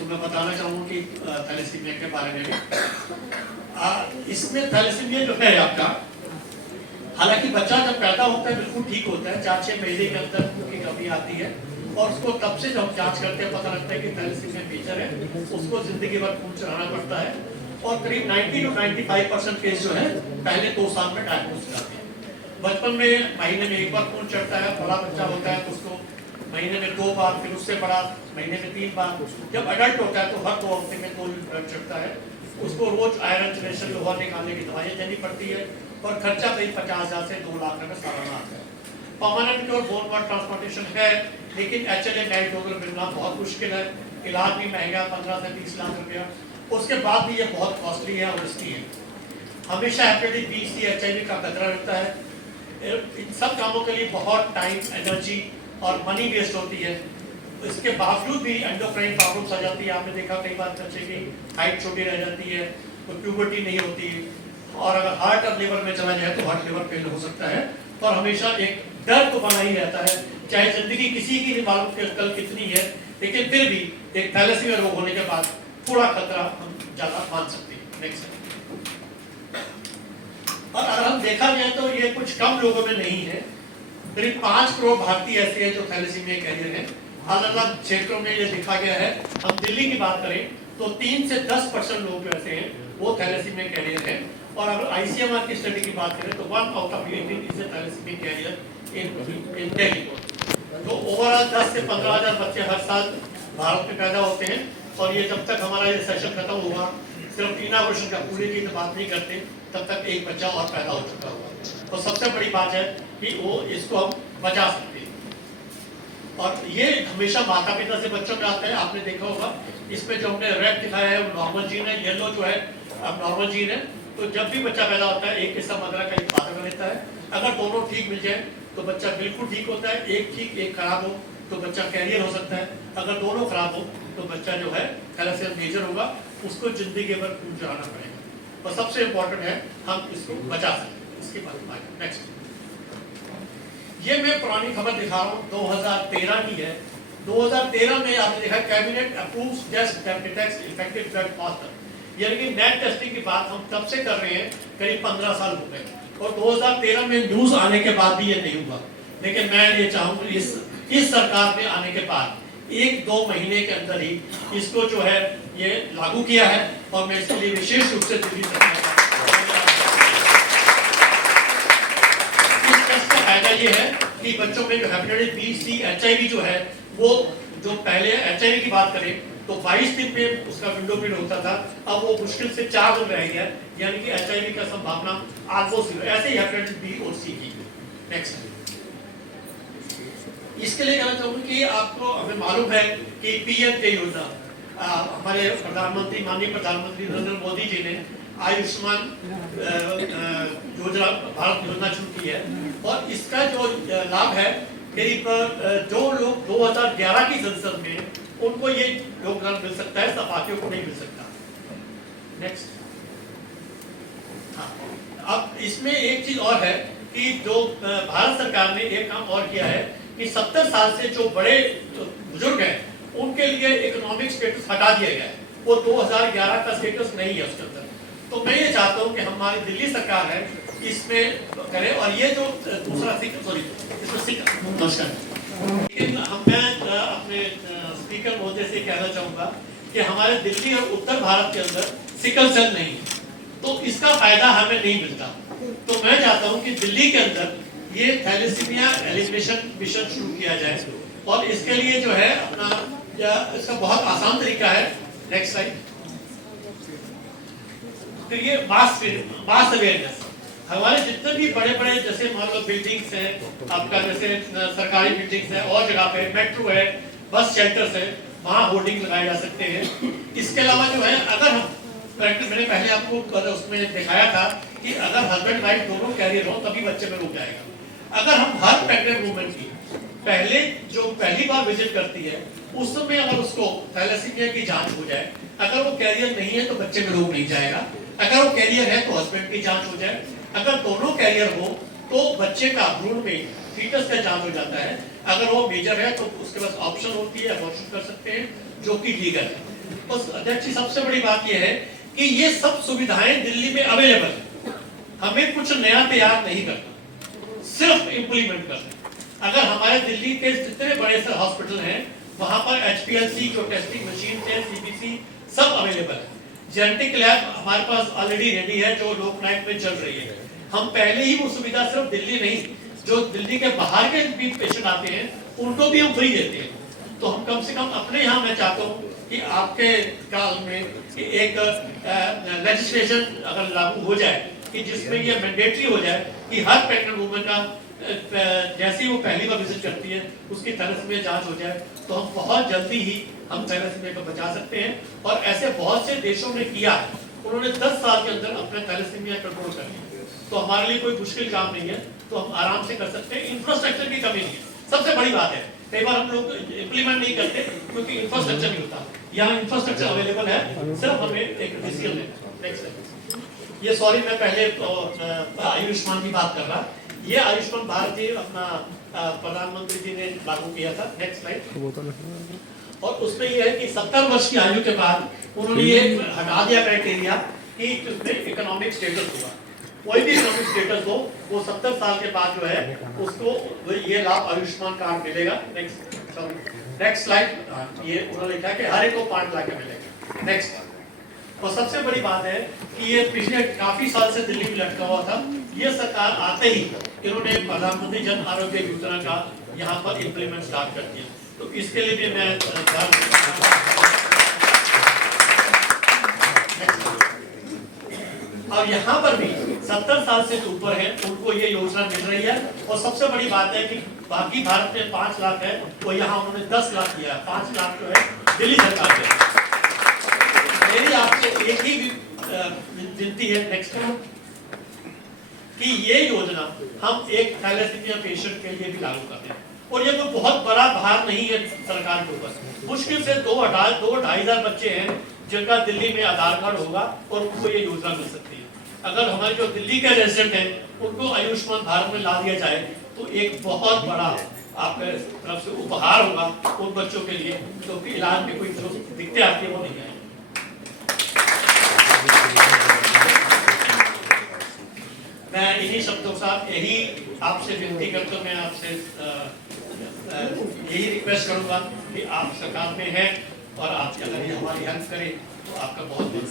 तो मैं बताना चाहूँगा कि थैलेसीमिया के बारे में इसमें थैलेसीमिया जो है आपका, हालांकि बच्चा जब पैदा होता है बिल्कुल ठीक होता है, 4-6 महीने के अंदर खून की कमी आती है और उसको तब से जब जांच करते हैं पता लगता है कि थैलेसीमिया मेजर है, उसको जिंदगी भर खून चढ़ाना पड़ता है और करीब 90 to 95% केस जो है पहले 2 साल में डायग्नोज हो जाते हैं। बचपन में महीने में 1 बार खून चढ़ता है, बड़ा बच्चा होता है तो उसको महीने में 2 बार, फिर उससे बड़ा महीने में 3 बार, जब अडल्ट होता है तो हर 2 हफ्ते में 2 यूनिट चढ़ता है। उसको रोज आयरन जनरेशन लोहा निकालने की दवाइयाँ देनी पड़ती है और खर्चा करीब 50,000 से 2 लाख रुपए सालाना आता है। परमानेंट और बोन मार्रो ट्रांसप्लांटेशन है, लेकिन HLA नेट डोनर मिलना बहुत मुश्किल है, इलाज भी महंगा 15 से 20 लाख रुपया, उसके बाद भी ये बहुत कॉस्टली है और रिस्की है। हमेशा हेपेटाइटिस बी, सी, HIV का खतरा रहता है। इन सब कामों के लिए बहुत टाइम, एनर्जी और मनी वेस्ट होती है। इसके बावजूद भी एंडोक्राइन प्रॉब्लम्स आ जाती है। आपने देखा कई बार बच्चे की हाइट छोटी रह जाती है, तो प्यूबर्टी नहीं होती है, और अगर हार्ट और लिवर में चला जाए तो हार्ट लिवर फेल हो सकता है। और हमेशा एक डर तो बना ही रहता है, चाहे जिंदगी किसी की नहीं मालूम कि कल कितनी है, लेकिन फिर भी एक थैलेसीमिया रोग होने के बाद थोड़ा खतरा हम ज्यादा मान सकते हैं। नेक्स्ट। और अगर हम देखा जाए तो ये कुछ कम लोगों में नहीं है, करीब 5 करोड़ भारतीय ऐसे हैं जो थैलेसीमिया कैरियर है। अलग अलग क्षेत्रों में ये देखा गया है। हम दिल्ली की बात करें तो 3 से 10% लोग जो ऐसे हैं वो थैलेसीमिया कैरियर है। और अगर ICMR की स्टडी की बात करें तो 1 out of 18 is a thalassemia carrier in Delhi. तो ओवरऑल 10 से 15,000 बच्चे हर साल भारत में पैदा होते हैं। और ये जब तक हमारा ये सेशन खत्म होगा, सिर्फ इनॉग्रेशन का पूरे की तो बात नहीं करते, तब तक एक बच्चा और पैदा हो चुका होगा। तो सबसे बड़ी बात है कि वो इसको हम बचा सकते हैं। और ये हमेशा माता पिता से बच्चों में आता है। आपने देखा होगा इसमें जो हमने रेड दिखाया है वो नॉर्मल जीन है, येलो जो है अब नॉर्मल जीन है। तो जब भी बच्चा पैदा होता है एक हिस्सा मदर का एक फादर का रहता है। अगर दोनों ठीक मिल जाए तो बच्चा बिल्कुल ठीक होता है। एक ठीक एक खराब हो तो बच्चा कैरियर हो सकता है। अगर दोनों खराब हो तो बच्चा जो है थैलेसीमिया मेजर होगा, उसको जिंदगी भर खून चढ़ाना पड़ेगा। और सबसे इम्पोर्टेंट है हम इसको बचा सकते। इसके बाद नेक्स्ट, ये मैं पुरानी खबर दिखा रहा हूँ, 2013 की है। 2013 में आपने देखा cabinet approves test that detects infected blood faster, यानी कि नेट टेस्टिंग की बात हम तब से कर रहे हैं, करीब 15 साल हो गए। और 2013 में न्यूज आने के बाद भी ये नहीं हुआ। लेकिन मैं ये चाहूँगा इस सरकार में आने के बाद 1-2 महीने के अंदर ही इसको जो है ये लागू किया है। और मैं इसके लिए विशेष रूप से दिल्ली सरकार का फायदा ये है कि बच्चों में जो हेपेटाइटिस बी, सी, HIV जो है, वो जो पहले HIV की बात करें तो 22 दिन में उसका विंडो पीरियड होता था, अब वो मुश्किल से 4 दिन रह गया, यानी कि HIV का संभावना ऑलमोस्ट जीरो। ऐसे ही हेपेटाइटिस बी और सी की। नेक्स्ट, इसके लिए कहना चाहूँगा कि आपको हमें मालूम है कि PM के योजना हमारे प्रधानमंत्री, माननीय प्रधानमंत्री नरेंद्र मोदी जी ने आयुष्मान योजना, भारत योजना शुरू की है। और इसका जो लाभ है, करीब जो लोग 2011 की संसद में उनको ये योगदान मिल सकता है, सपाटियों को नहीं मिल सकता। नेक्स्ट, अब इसमें एक चीज और है कि जो भारत सरकार ने एक काम और किया है कि 70 साल से जो बड़े बुजुर्ग हैं उनके लिए इकोनॉमिक स्टेटस हटा दिया गया है। वो 2011 का स्टेटस नहीं है उसके अंदर। तो मैं ये चाहता हूँ कि हमारी दिल्ली सरकार है इसमें करे। और ये जो दूसरा नमस्कार, लेकिन मैं अपने स्पीकर महोदय से कहना चाहूँगा कि हमारे दिल्ली और उत्तर भारत के अंदर सिकल सेल नहीं है, तो इसका फायदा हमें नहीं मिलता। तो मैं चाहता हूँ कि दिल्ली के अंदर ये थैलेसीमिया एलिमिनेशन मिशन शुरू किया जाए। और इसके लिए जो है अपना इसका बहुत आसान तरीका है। Next slide. तो ये मास अवेयरनेस, हमारे जितने भी बड़े बड़े जैसे मान लो बिल्डिंग्स हैं, आपका जैसे सरकारी बिल्डिंग्स है और जगह पे मेट्रो है, बस शेल्टर्स है, वहाँ होर्डिंग लगाए जा सकते हैं। इसके अलावा जो है, अगर हम मैंने पहले आपको उसमें दिखाया था कि अगर हस्बैंड वाइफ दोनों कैरियर हो तभी बच्चे में रुक जाएगा। अगर हम हर प्रेग्नेंट वुमेन की पहले जो पहली बार विजिट करती है उस समय अगर उसको थैलेसीमिया की जांच हो जाए, अगर वो कैरियर नहीं है तो बच्चे में रोग नहीं जाएगा। अगर वो कैरियर है तो हस्बैंड की जांच हो जाए। अगर दोनों कैरियर हो तो बच्चे का भ्रूण में फीटस का जांच हो जाता है। अगर वो मेजर है तो उसके पास ऑप्शन होती है, अबॉर्शन कर सकते हैं, जो कि लीगल है। उस अध्यक्ष जी सबसे बड़ी बात यह है कि ये सब सुविधाएं दिल्ली में अवेलेबल है, हमें कुछ नया तैयार नहीं करना, सिर्फ इंप्लीमेंट करना। अगर हमारे दिल्ली के जितने बड़े से हॉस्पिटल हैं वहां पर HPLC जो टेस्टिंग मशीन है, CBC सब अवेलेबल है। जेनेटिक लैब हमारे पास ऑलरेडी रेडी है जो लोकनायक में चल रही है। हम पहले ही वो सुविधा सिर्फ दिल्ली नहीं, जो दिल्ली के बाहर के भी पेशेंट आते हैं उनको भी हम फ्री देते हैं। तो हम कम से कम अपने यहाँ, मैं चाहता हूँ कि आपके काल में एक लेजिस्लेशन अगर लागू हो जाए कि जिसमें ये मैंडेटरी हो जाए कि हर प्रेग्नेंट वुमन का जैसे ही वो पहली बार विजिट करती है उसकी थैलेसीमिया जांच हो जाए, तो हम बहुत जल्दी ही हम थैलेसीमिया को बचा सकते हैं। और ऐसे बहुत से देशों ने किया है, उन्होंने 10 साल के अंदर अपने थैलेसीमिया कंट्रोल कर लिया। तो हमारे लिए कोई मुश्किल काम नहीं है, तो हम आराम से कर सकते हैं। इंफ्रास्ट्रक्चर की कमी नहीं है, सबसे बड़ी बात है। कई बार हम लोग इम्प्लीमेंट नहीं करते क्योंकि इंफ्रास्ट्रक्चर नहीं होता। यहाँ इंफ्रास्ट्रक्चर अवेलेबल है, सिर्फ हमें एक डिसीजन लेना। नेक्स्ट, ये सॉरी मैं पहले आयुष्मान की बात कर रहा, ये आयुष्मान भारत जी अपना प्रधानमंत्री जी ने लागू किया था। Next slide. और उसमें यह है कि 70 वर्ष की आयु के बाद उन्होंने ये हटा दिया क्राइटेरिया कि उसमें इकोनॉमिक स्टेटस होगा, कोई भी इकोनॉमिक स्टेटस हो वो 70 साल के बाद जो है उसको ये लाभ आयुष्मान कार्ड मिलेगा। Next slide. ये उन्होंने लिखा कि हर एक को 5 लाख मिलेगा। नेक्स्ट। और सबसे बड़ी बात है कि ये पिछले काफी साल से दिल्ली में लटका हुआ था, ये सरकार आते ही इन्होंने प्रधानमंत्री जन आरोग्य योजना का यहाँ पर इम्प्लीमेंट स्टार्ट कर दिया। तो इसके लिए भी मैं और यहाँ पर भी 70 साल से ऊपर है उनको ये योजना मिल रही है। और सबसे बड़ी बात है कि बाकी भारत में 5 लाख है, तो यहाँ उन्होंने 10 लाख किया। 5 लाख जो है दिल्ली सरकार के। मेरी आपसे एक ही विनती है नेक्स्ट कि ये योजना हम एक थैलेसीमिया पेशेंट के लिए भी लागू कर दें। और ये कोई बहुत बड़ा भार नहीं है सरकार के ऊपर। मुश्किल से 2-2.5 बच्चे हैं जिनका दिल्ली में आधार कार्ड होगा और उनको ये योजना मिल सकती है। अगर हमारे जो दिल्ली के रेजिडेंट हैं उनको आयुष्मान भारत में ला दिया जाए तो एक बहुत बड़ा आपके तरफ से उपहार होगा उन बच्चों के लिए, क्योंकि इलाज में कोई दिक्कतें आती है वो नहीं आएगी। मैं इन्हीं शब्दों के साथ यही आपसे विनती करता, मैं आपसे यही रिक्वेस्ट करूंगा कि आप सरकार में हैं और आप अगर ये हमारी हेल्प करें तो आपका बहुत बहुत